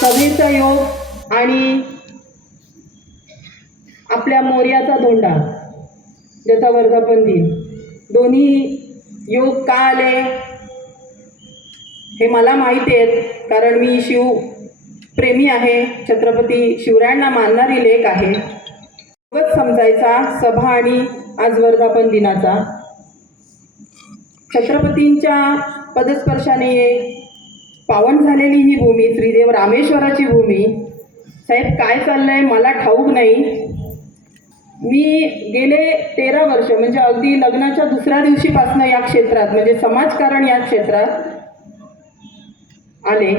सभेचा योग आणि आपल्या मोर्याचा धोंडा ज्याचा वर्धापन दिन दोन्ही योग का आले हे मला माहिती आहे, कारण मी शिवप्रेमी आहे, छत्रपती शिवरायांना मानणारी लेक आहे. योगच समजायचा सभा आणि आज वर्धापन दिनाचा. छत्रपतींच्या पदस्पर्शाने पावन झालेली ही भूमी, श्रीदेव रामेश्वराची भूमी. साहेब काय चाललंय मला ठाऊक नाही. मी गेले 13 वर्ष म्हणजे अगदी लग्नाच्या दुसऱ्या दिवशीपासून या क्षेत्रात म्हणजे समाजकारण या क्षेत्रात आले.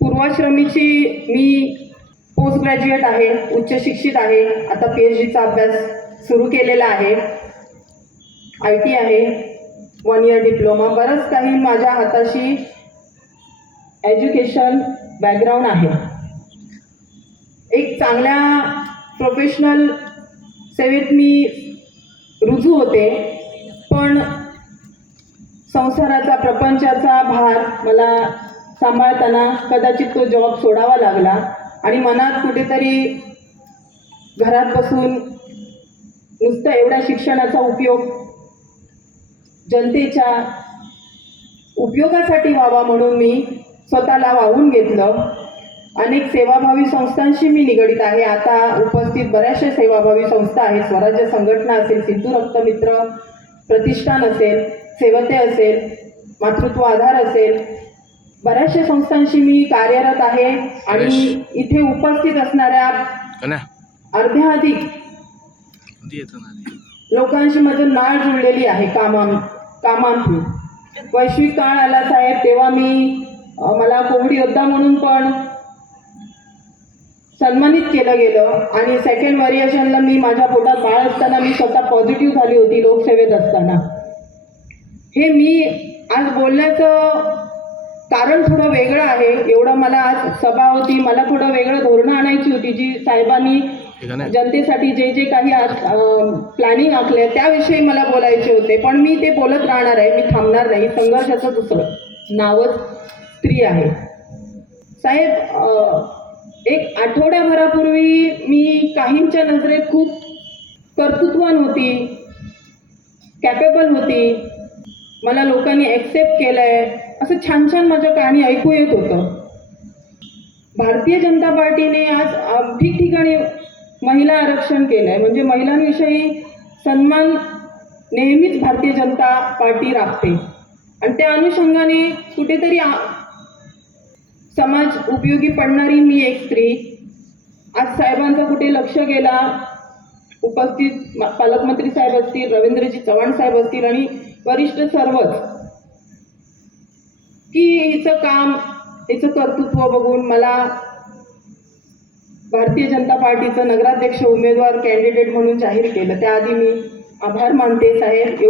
पूर्वाश्रमीची मी पोस्ट ग्रॅज्युएट आहे, उच्च शिक्षित आहे. आता PhDचा अभ्यास सुरू केलेला आहे. IT आहे, 1 इयर डिप्लोमा. बरंच काही माझ्या हाताशी एज्युकेशन बॅकग्राऊंड आहे. एक चांगल्या प्रोफेशनल सेवेत मी रुजू होते, पण संसाराचा प्रपंचाचा भार मला सांभाळताना कदाचित तो जॉब सोडावा लागला आणि मनात कुठेतरी घरात बसून नुसतं एवढ्या शिक्षणाचा उपयोग जनतेच्या उपयोगासाठी व्हावा म्हणून मी स्वतःला वाहून घेतलं. अनेक सेवाभावी संस्थांशी मी निगडीत आहे. आता उपस्थित बऱ्याचशा सेवाभावी संस्था आहेत. स्वराज्य संघटना असेल, सिंधू रक्तमित्र प्रतिष्ठान असेल, सेवते असेल, मातृत्व आधार असेल, बऱ्याचशा संस्थांशी मी कार्यरत आहे आणि इथे उपस्थित असणाऱ्या अर्ध्याधिक लोकांशी माझं नाळ जुळलेली आहे कामांतून. वैश्विक काळ आला साहेब, तेव्हा मला कोविड योद्धा म्हणून पण सन्मानित केलं गेलं आणि सेकंड व्हेरिएशनला मी माझ्या पोटात बाळ असताना मी स्वतः पॉझिटिव्ह झाली होती लोकसेवेत असताना. हे मी आज बोलण्याचं कारण थोडं वेगळं आहे. एवढं मला आज सभा होती, मला थोडं वेगळं धोरणं आणायची होती, जी साहेबांनी जनतेसाठी जे काही आज प्लॅनिंग आखले त्याविषयी मला बोलायचे होते. पण मी ते बोलत राहणार आहे, मी थांबणार नाही. संघर्षाचं दुसरं नावच स्त्री आहे. साहेब, एक आठवड्याभरापूर्वी मी काहींच्या नजरेत खूप कर्तृत्वान होती, कॅपेबल होती, मला लोकांनी ॲक्सेप्ट केलं आहे, असं छान छान माझं कहाणी ऐकू येत होतं. भारतीय जनता पार्टीने आज ठिकठिकाणी महिला आरक्षण केलं आहे. म्हणजे महिलांविषयी सन्मान नेहमीच भारतीय जनता पार्टी राखते आणि त्या अनुषंगाने कुठेतरी समाज उपयोगी पडणारी मी एक स्त्री. आज साहेबांचा कुठे लक्ष गेला, उपस्थित पालकमंत्री साहेब असतील, रवींद्रजी चव्हाण साहेब असतील आणि वरिष्ठ सर्वच, की हिचं काम, हिचं कर्तृत्व बघून मला भारतीय जनता पार्टीचं नगराध्यक्ष उमेदवार कॅन्डिडेट म्हणून जाहीर केलं. त्याआधी मी आभार मानते साहेब.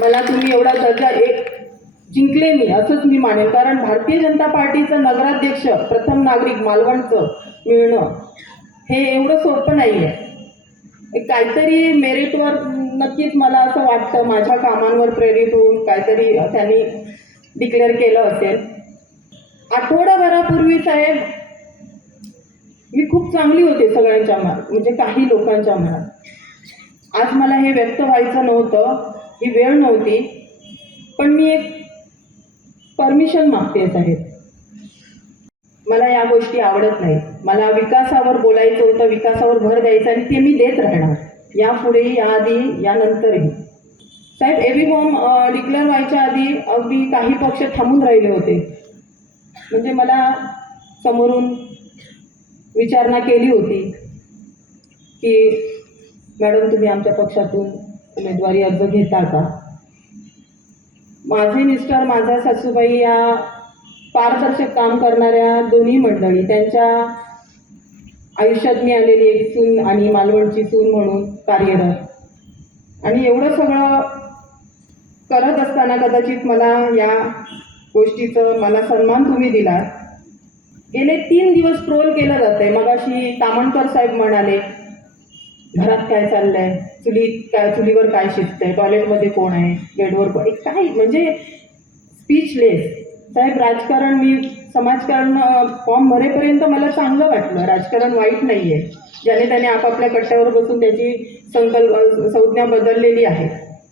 मला तुम्ही एवढा दर्जा एक जिंकले मी असंच मी मानेन, कारण भारतीय जनता पार्टीचं नगराध्यक्ष प्रथम नागरिक मालवणचं मिळणं हे एवढं सोपं नाही आहे. काहीतरी मेरिटवर नक्कीच मला असं वाटतं, माझ्या कामांवर प्रेरित होऊन काहीतरी त्यांनी डिक्लेअर केलं असेल. आठवडाभरापूर्वी साहेब मी खूप चांगली होते सगळ्यांच्या मनात, म्हणजे काही लोकांच्या मनात. आज मला हे व्यक्त व्हायचं नव्हतं, ही वेळ नव्हती, पण मी एक परमिशन मागते साहेब. मला या गोष्टी आवडत नाही. मला विकासावर बोलायचं होतं, विकासावर भर द्यायचा आणि ते मी देत राहणार, यापुढेही, याआधी, यानंतरही. साहेब, एबी फॉर्म डिक्लेअर व्हायच्या आधी अगदी काही पक्ष थांबून राहिले होते. म्हणजे मला समोरून विचारणा केली होती की मॅडम तुम्ही आमच्या पक्षातून उमेदवारी अर्ज घेता का. माझे मिस्टर, माझ्या सासूबाई या पारदर्शक काम करणाऱ्या दोन्ही मंडळी, त्यांच्या आयुष्यात मी आलेली एक सून आणि मालवणची सून म्हणून कार्यरत. आणि एवढं सगळं करत असताना कदाचित मला या गोष्टीचं मला सन्मान तुम्ही दिला. गेले 3 दिवस ट्रोल केलं जात आहे. मगाशी तामणकर साहेब म्हणाले घरात काय चाललंय, चुलीवर काय शिजतंय, टॉयलेटमध्ये कोण आहे, बेडवर कोण, काय म्हणजे स्पीचलेस. साहेब राजकारण मी समाजकारण फॉर्म भरेपर्यंत मला चांगलं वाटलं. राजकारण वाईट नाही आहे. ज्याने त्याने आपापल्या कट्ट्यावर बसून त्याची संज्ञा बदललेली आहे.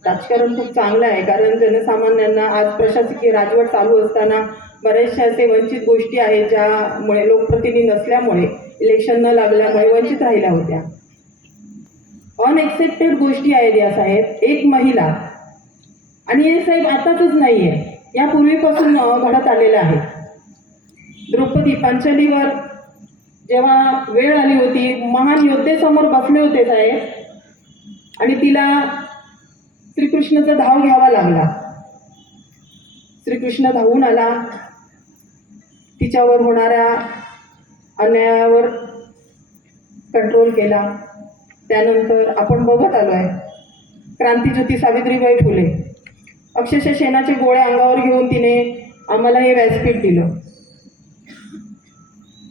राजकारण खूप चांगलं आहे, कारण जनसामान्यांना आज प्रशासकीय राजवट चालू असताना बऱ्याचशा असे वंचित गोष्टी आहेत ज्यामुळे लोकप्रतिनिधी नसल्यामुळे, इलेक्शन न लागल्यामुळे वंचित राहिल्या होत्या. अनएक्सेप्टेड गोष्टी आहेत या साहेब. एक महिला, आणि हे साहेब आताच नाही आहे, यापूर्वीपासून घडत आलेलं आहे. द्रौपदी पांचालीवर जेव्हा वेळ आली होती, महान योद्धे समोर बसले होते साहेब, आणि तिला श्रीकृष्णाचा धाव घ्यावा लागला. श्रीकृष्ण धावून आला, तिच्यावर होणाऱ्या अन्यायावर कंट्रोल केला. त्यानंतर आपण बघत आलो आहे क्रांतीज्योती सावित्रीबाई फुले, अक्षरशः शेणाचे गोळे अंगावर घेऊन तिने आम्हाला हे व्यासपीठ दिलं.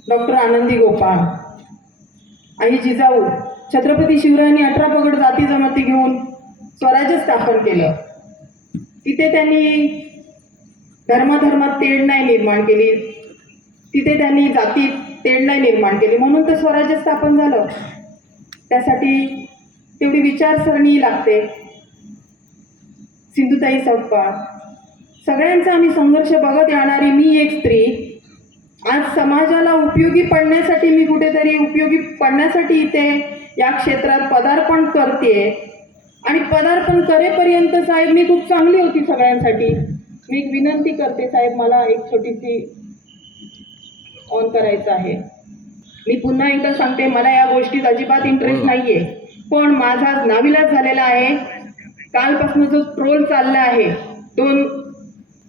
डॉक्टर आनंदी गोपाळ, आई जिजाऊ, छत्रपती शिवरायांनी 18 पगड जाती जमाती घेऊन स्वराज्य स्थापन केलं. तिथे त्यांनी धर्मात तेढ नाही निर्माण केली, तिथे त्यांनी जातीत तेढ नाही निर्माण केली, म्हणून तर स्वराज्य स्थापन झालं. त्यासाठी तेवढी विचारसरणी लागते. सिंधुताई सपकाळ, सगळ्यांचा आम्ही संघर्ष बघत येणारी मी एक स्त्री, आज समाजाला उपयोगी पडण्यासाठी, मी कुठेतरी उपयोगी पडण्यासाठी इथे या क्षेत्रात पदार्पण करते. आणि पदार्पण करेपर्यंत साहेब मी खूप चांगली होती सगळ्यांसाठी. मी एक विनंती करते साहेब, मला एक छोटीशी ऑन करायचं आहे. मी पुन्हा एकदा सांगते, मला या गोष्टीत अजिबात इंटरेस्ट नाही आहे, पण माझा नाविलाज झालेला आहे. कालपासून जो ट्रोल चालला आहे 2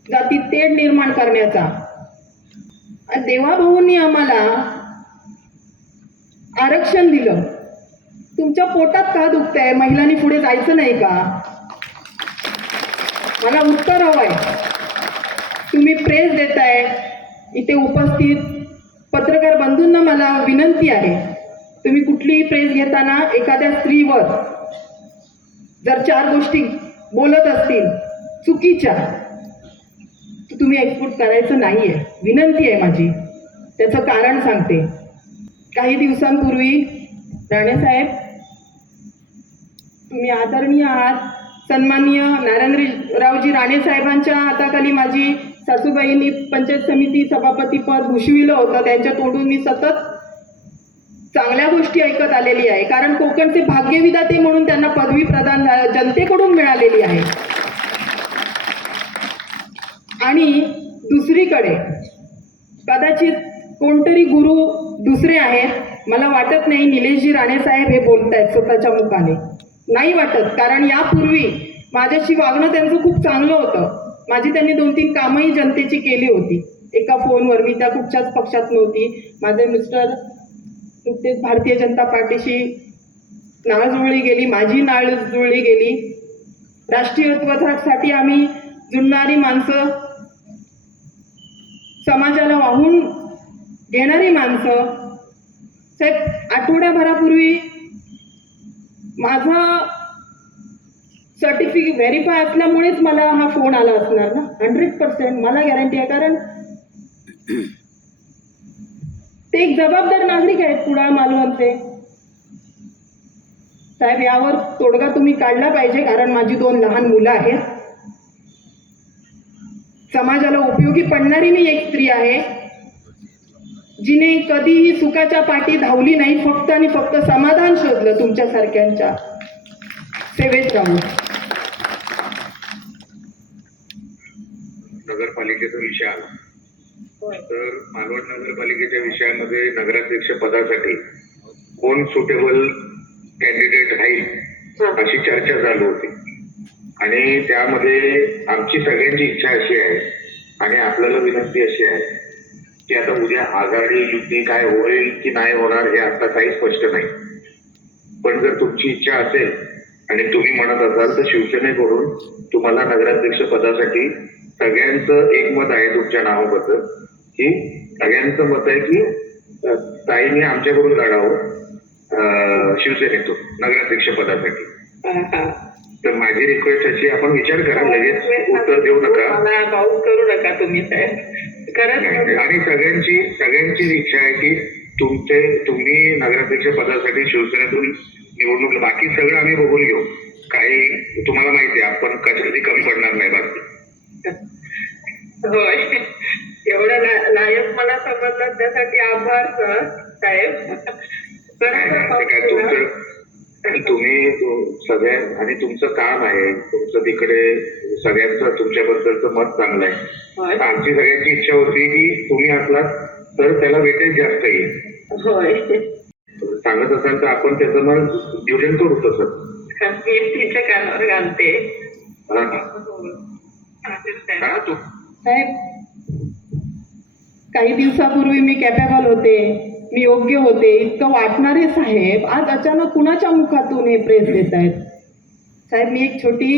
जाती तेढ निर्माण करण्याचा, देवाभाऊंनी आम्हाला आरक्षण दिलं. तुमच्या पोटात का दुखतंय? महिलांनी पुढे जायचं नाही का? मला उत्तर हवंय. तुम्ही प्रेस देताय, इथे उपस्थित पत्रकार बंधूंना मला विनंती आहे, तुम्ही कुठलीही प्रेस घेताना एखाद्या स्त्रीवर जर 4 गोष्टी बोलत असतील चुकीच्या, तर तुम्ही एक्सपोर्ट करायचं नाहीये. विनंती आहे माझी. त्याचं कारण सांगते. काही दिवसांपूर्वी राणेसाहेब, तुम्ही आदरणीय आहात, सन्माननीय नारायणरावजी राणेसाहेबांच्या हाताखाली माझी सासूबाईंनी पंचायत समिती सभापती पद भूषविलं होतं. त्यांच्या तोंडून मी सतत चांगल्या गोष्टी ऐकत आलेली आहे, कारण कोकणचे भाग्यविधाते म्हणून त्यांना पदवी प्रदान जनतेकडून मिळालेली आहे. आणि दुसरीकडे कदाचित कोणतरी गुरु दुसरे आहेत, मला वाटत नाही निलेशजी राणेसाहेब हे बोलतायत स्वतःच्या मुखाने, नाही वाटत, कारण यापूर्वी माझ्याशी वागणं त्यांचं खूप चांगलं होतं. माझी त्यांनी 2-3 कामंही जनतेची केली होती. एका फोनवर, मी त्या कुठच्याच पक्षात नव्हती. माझे मिस्टर नुकतेच भारतीय जनता पार्टीशी नाळ जुळली गेली, माझी नाळ जुळली गेली. राष्ट्रीयत्वासाठी आम्ही जुळणारी माणसं, समाजाला वाहून घेणारी माणसं. साहेब, आठवड्याभरापूर्वी माझा सर्टिफिकेट व्हेरीफाय असल्यामुळेच मला हा फोन आला असणार ना. 100% मला गॅरंटी आहे, कारण ते एक जबाबदार नागरिक आहेत कुडाळ मालवणचे. साहेब, यावर तोडगा तुम्ही काढला पाहिजे, कारण माझी 2 लहान मुलं आहेत. समाजाला उपयोगी पडणारी मी एक स्त्री आहे, जिने कधीही सुखाच्या पाठी धावली नाही, फक्त आणि फक्त समाधान शोधलं तुमच्यासारख्यांच्या सेवेत राहून. नगरपालिकेचा विषय आला तर मालवण नगरपालिकेच्या विषयामध्ये नगराध्यक्ष पदासाठी कोण सुटेबल कॅन्डिडेट राहील अशी चर्चा चालू होती. आणि त्यामध्ये आमची सगळ्यांची इच्छा अशी आहे आणि आपल्याला विनंती अशी आहे की आता उद्या आघाडी युती काय होईल की नाही होणार हे आता काही स्पष्ट नाही, पण जर तुमची इच्छा असेल आणि तुम्ही म्हणत असाल तर शिवसेनेकडून तुम्हाला नगराध्यक्ष पदासाठी सगळ्यांचं एकमत आहे तुमच्या नावाबद्दल, की सगळ्यांचं मत आहे की ताईने आमच्याकडून लढावं शिवसेनेतून नगराध्यक्ष पदासाठी. तर माझी रिक्वेस्ट अशी, आपण विचार करा, लगेच उत्तर देऊ नका. मला बाऊट करू नका तुम्ही साहेब, खरंच. आणि सगळ्यांची इच्छा आहे की तुम्ही नगराध्यक्ष पदासाठी शिवसेनेतून निवडणूक, बाकी सगळं आम्ही बघून घेऊ. काही तुम्हाला माहिती आहे, आपण कशातही कमी पडणार नाही. बाकी होय, एवढं लायक मला समजलं त्यासाठी आभार सर साहेब. काय तुम्ही सगळ्या, आणि तुमचं काम आहे, तुमचं तिकडे सगळ्यांचं तुमच्याबद्दलचं मत चांगलं आहे. आमची सगळ्यांची इच्छा होती की तुम्ही असलात तर त्याला वेटेज जास्त येईल. होय, सांगत असाल तर आपण त्याचं मग नियोजन करू. तसं मी तिच्या कानावर घालते साहेब. काही दिवसापूर्वी मी कॅपेबल होते, मी योग्य होते इतकं वाटणारे साहेब आज अचानक कुणाच्या मुखातून हे प्रेस देत आहेत. साहेब, मी एक छोटी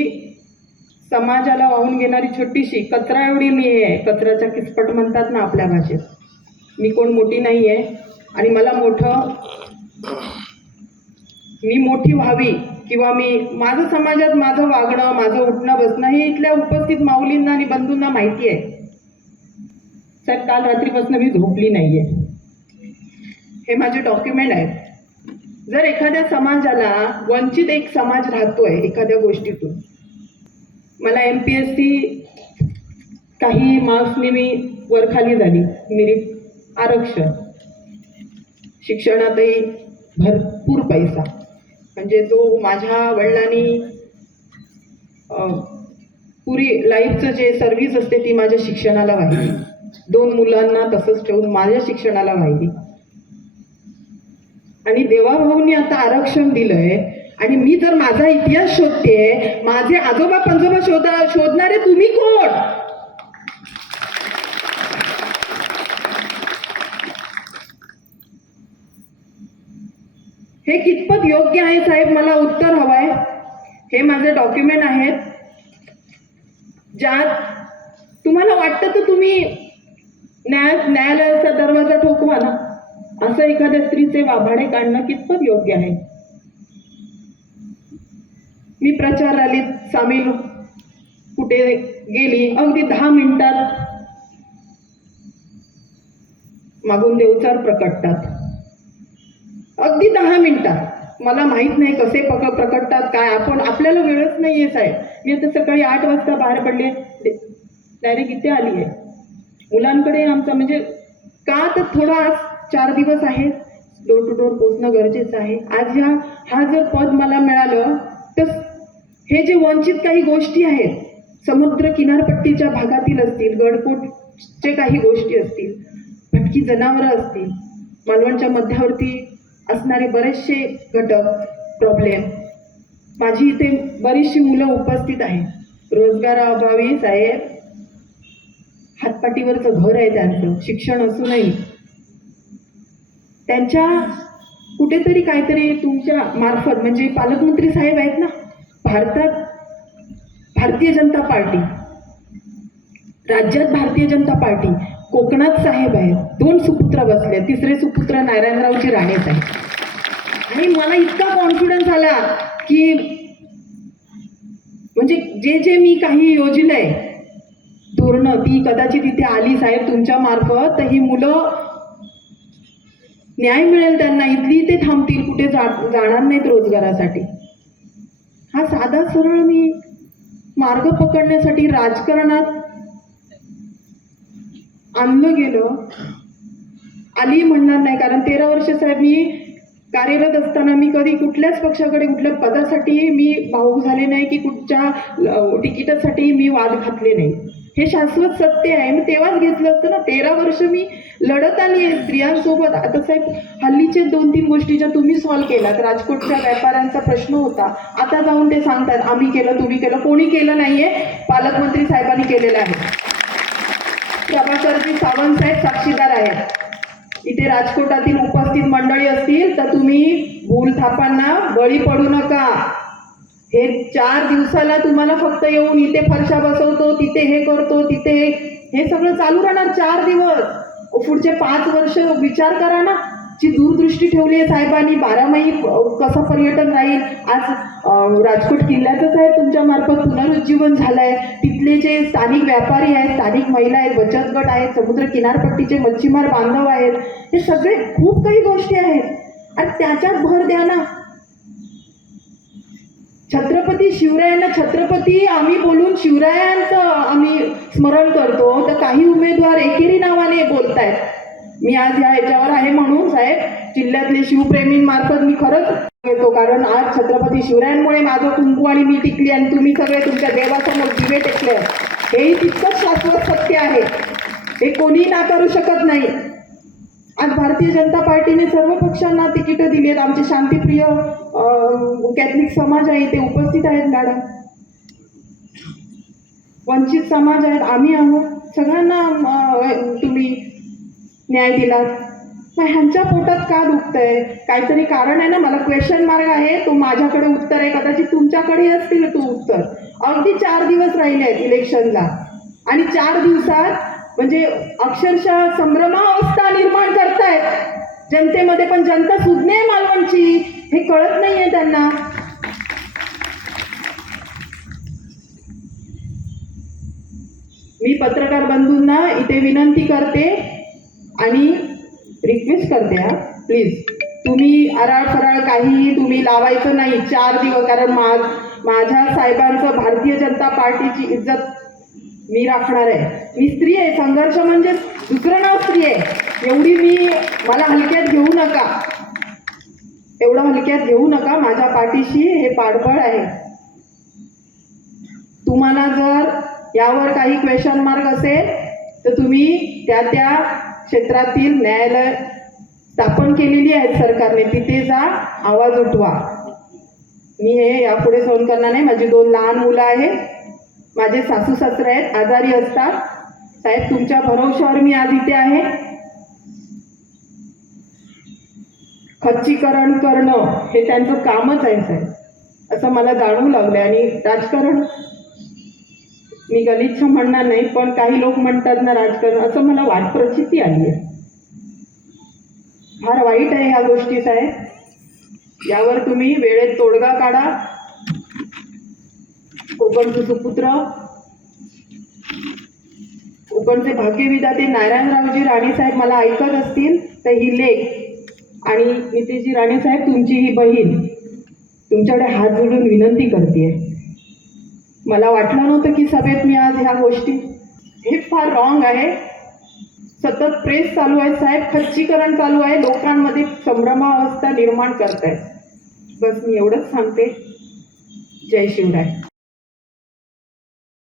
समाजाला वाहून घेणारी छोटीशी कचरा एवढी मी आहे. कचऱ्याचा किचपट म्हणतात ना आपल्या भाषेत. मी कोण मोठी नाही आहे, आणि मला मी मोठी व्हावी किंवा माझं समाजात माझं वागणं, माझं उठणं बसणं हे इथल्या उपस्थित माऊलींना आणि बंधूंना माहिती आहे. साहेब, काल रात्रीपासून मी झोपली नाही आहे. हे माझे डॉक्युमेंट आहेत. जर एखाद्या समाजाला वंचित एक समाज राहतोय एखाद्या गोष्टीतून, मला MPSC काही मार्क्सने मी वरखाली झाली, मेरिट आरक्षण, शिक्षणातही भरपूर पैसा, म्हणजे जो माझ्या वडिलांनी पुरी लाईफचं जे सर्व्हिस असते ती माझ्या शिक्षणाला वाहिली. 2 मुलांना तसंच ठेवून माझ्या शिक्षणाला वाहिली. आणि देवाभाऊंनी आता आरक्षण दिलंय, आणि मी जर माझा इतिहास शोधते, माझे आजोबा पंजोबा शोधणारे तुम्ही कोण? हे कितपत योग्य आहे साहेब, मला उत्तर हवंय. हे माझे डॉक्युमेंट आहेत, ज्यात तुम्हाला वाटतं तर तुम्ही न्यायालयाचा दरवाजा ठोकवा ना. असं एखाद्या स्त्रीचे वाभाडे काढणं कितपत योग्य आहे? मी प्रचार रॅलीत सामील कुठे गेली, अगदी 10 मिनिटात मागून देवचार प्रकटतात. अगदी 10 मिनिटात. मला माहित नाही कसे प्रकटतात काय. आपल्याला वेळच नाहीये साहेब. मी आता सकाळी 8 वाजता बाहेर पडले, डायरेक्ट इथे आली आहे. मुलांकडे आमचा म्हणजे का तर थोडा आज 4 दिवस आहेत, डोर टू डोर पोचणं गरजेचं आहे. आज हा जर पद मला मिळालं तर हे जे वंचित काही गोष्टी आहेत, समुद्र किनारपट्टीच्या भागातील असतील, गडकोटचे काही गोष्टी असतील, भटकी जनावरं असतील, मालवणच्या मध्यावरती असणारे बरेचसे घटक, प्रॉब्लेम, माझी इथे बरीचशी मुलं उपस्थित आहेत. रोजगाराअभावी साहेब हातपाटीवरचं घर आहे त्यांचं, शिक्षण असूनही त्यांच्या कुठेतरी काहीतरी तुमच्या मार्फत, म्हणजे पालकमंत्री साहेब आहेत ना भारतात, भारतीय जनता पार्टी, राज्यात भारतीय जनता पार्टी, कोकणात साहेब आहेत, 2 सुपुत्र बसले, 3रे सुपुत्र नारायणरावजी राणेच आहे. आणि मला इतका कॉन्फिडन्स आला की म्हणजे जे मी काही योजलंय धोरणं ती कदाचित इथे आली साहेब तुमच्या मार्फत, तर ही मुलं न्याय मिळेल त्यांना, इथली इथे थांबतील, कुठे जाणार नाहीत रोजगारासाठी. हा साधा सरळ मी मार्ग पकडण्यासाठी राजकारणात आणलं गेलं. आली म्हणणार नाही, कारण 13 वर्ष साहेब मी कार्यरत असताना मी कधी कुठल्याच पक्षाकडे कुठल्या पदासाठी मी भावूक झाले नाही की कुठच्या तिकिटासाठी मी वाद घातले नाही. हे शाश्वत सत्य आहे. मी तेव्हाच घेतलं असतं ना. 13 वर्ष मी लढत आली आहे स्त्रियांसोबत. आता साहेब हल्लीचे 2-3 गोष्टी ज्या तुम्ही सॉल्व्ह केलात, राजकोटच्या व्यापाऱ्यांचा प्रश्न होता, आता जाऊन ते सांगतात आम्ही केलं, तुम्ही केलं. कोणी केलं नाहीये, पालकमंत्री साहेबांनी केलेलं आहे. प्रभाकरजी सावंत साहेब साक्षीदार आहेत. इथे राजकोटातील उपस्थित मंडळी असतील तर तुम्ही भूलथापांना बळी पडू नका. हे 4 दिवसाला तुम्हाला फक्त येऊन इथे फरशा बसवतो, तिथे हे करतो, तिथे हे सगळं चालू राहणार 4 दिवस. पुढचे 5 वर्ष विचार करा ना. ची दूरदृष्टी ठेवली आहे साहेबांनी. बारामही कसं पर्यटन राहील. आज राजकोट किल्ल्याचं साहेब तुमच्या मार्फत पुनरुज्जीवन झालं आहे. तिथले जे स्थानिक व्यापारी आहेत, स्थानिक महिला आहेत, बचत गट आहेत, समुद्र किनारपट्टीचे मच्छीमार बांधव आहेत, हे सगळे खूप काही गोष्टी आहेत आणि त्याच्यात भर द्या ना. छत्रपती शिवरायांना छत्रपती आम्ही बोलून शिवरायांचं आम्ही स्मरण करतो, तर काही उमेदवार एकेरी नावाने बोलतायत. मी आज या ह्याच्यावर आहे म्हणून साहेब जिल्ह्यातले शिवप्रेमींमार्फत मी खरंच येतो, कारण आज छत्रपती शिवरायांमुळे माझं कुंकू आणि मी टिकली आणि तुम्ही सगळे तुमच्या देवासमोर दिवे टेकले. हेही तितकंच शाश्वत सत्य आहे, हे कोणीही नाकारू शकत नाही. आज भारतीय जनता पार्टीने सर्व पक्षांना तिकीटं दिली आहेत. आमचे शांतिप्रिय कॅथलिक समाज आहे, ते उपस्थित आहेत मॅडम. वंचित समाज आहेत, आम्ही आहोत. सगळ्यांना तुम्ही न्याय दिलात. मग ह्यांच्या पोटात का दुखतंय? काहीतरी कारण आहे ना. मला क्वेश्चन मार्क आहे, तो माझ्याकडे उत्तर आहे, कदाचित तुमच्याकडे असतील तो उत्तर. अगदी 4 दिवस राहिले आहेत इलेक्शनला आणि 4 दिवसात म्हणजे अक्षरशः संभ्रमावस्था निर्माण करतायत जनतेमध्ये. पण जनता सुज्ञ आहे मालवणची, हे कळत नाहीये त्यांना. मी पत्रकार बंधूंना इथे विनंती करते आणि रिक्वेस्ट करते, हा प्लीज तुम्ही अराळ फराळ काहीही तुम्ही लावायचं नाही 4 दिवस. कारण माझ्या साहेबांचं भारतीय जनता पार्टीची इज्जत मी राखणार आहे. मी स्त्री आहे, संघर्ष म्हणजे दुसरं नाव स्त्री आहे. मला हलक्यात घेऊ नका, एवढं हलक्यात घेऊ नका. माझ्या पाठीशी हे पाठबळ आहे. तुम्हाला जर यावर काही क्वेश्चन मार्क असेल तर तुम्ही त्या क्षेत्रातील न्यायालय स्थापन केलेली आहेत सरकारने, तिथे जा, आवाज उठवा. मी हे यापुढे सहन करणार नाही. माझी 2 लहान मुलं आहेत, माझे सासू सासरे आहेत, आजारी असतात. साहेब तुमच्या भरवशावर मी आज इथे आहे. खच्चीकरण करणं हे त्यांचं कामच आहे साहेब, असं मला जाणवू लागलं. आणि राजकारण मी गलिच्छ म्हणणार नाही, पण काही लोक म्हणतात ना राजकारण, असं मला प्रचिती आली आहे. फार वाईट आहे ह्या गोष्टी साहेब. यावर तुम्ही वेळेत तोडगा काढा. कोकणचे सुपुत्र, कोकणचे भाग्यविधाते नारायणरावजी राणेसाहेब मला ऐकत असतील तर ही लेख आणि नितेशजी राणेसाहेब तुमची ही बहीण तुमच्याकडे हात जोडून विनंती करते. मला वाटलं नव्हतं की सभेत मी आज ह्या गोष्टी, हे फार रॉंग आहे. सतत प्रेस चालू आहे साहेब, खच्चीकरण चालू आहे, लोकांमध्ये संभ्रमावस्था निर्माण करतायत. बस मी एवढंच सांगते. जय शिवराय.